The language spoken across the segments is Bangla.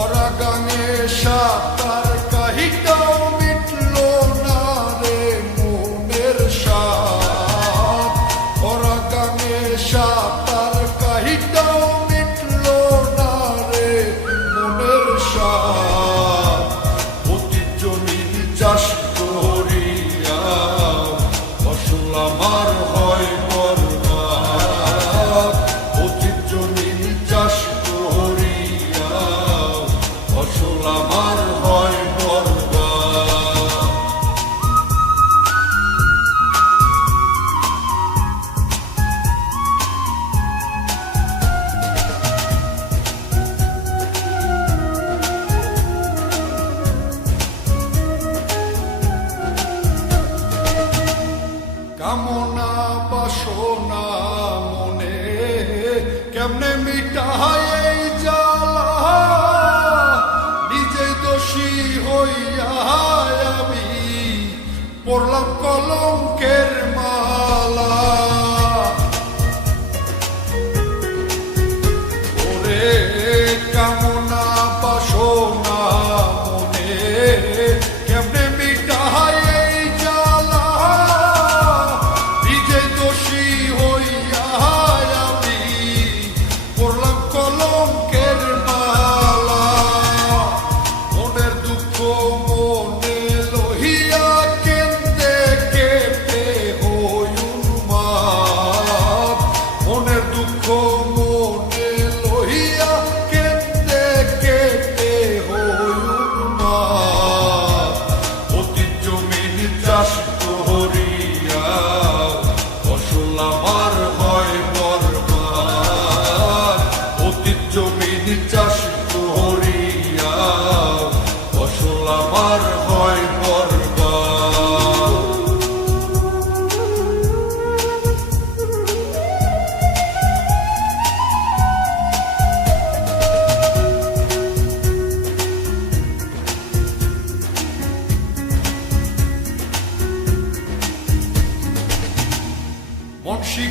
ভরা গানে সাঁতার কাহিটাও মিটল না রে মনের সাপ। ভরা গানে সাঁতার কামনা বাসনা মনে কেমনে মিটায় por la colón que hermala.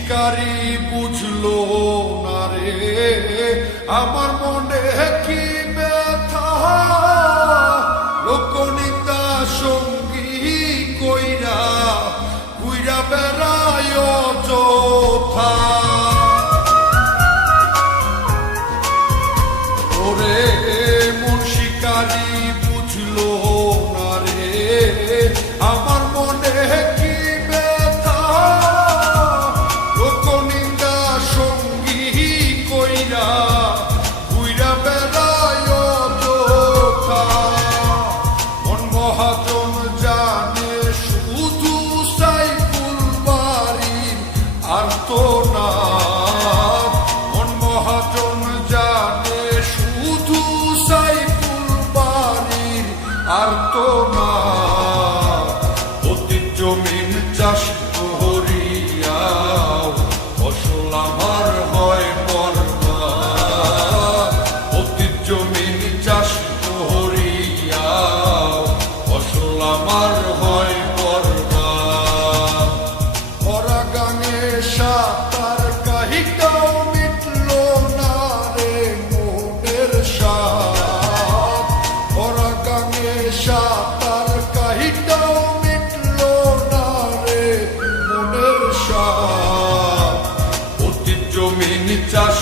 ভিকারি বুঝলো না রে। আমার মনে কি ব্যথা? লোকনিতা সঙ্গী কইরা কুইরা বেড়ায় যথা। আর্তনাদ মন মহাজন জানে শুধু সাইফুল বাড়ির আর্তনাদ অতি জমিন Josh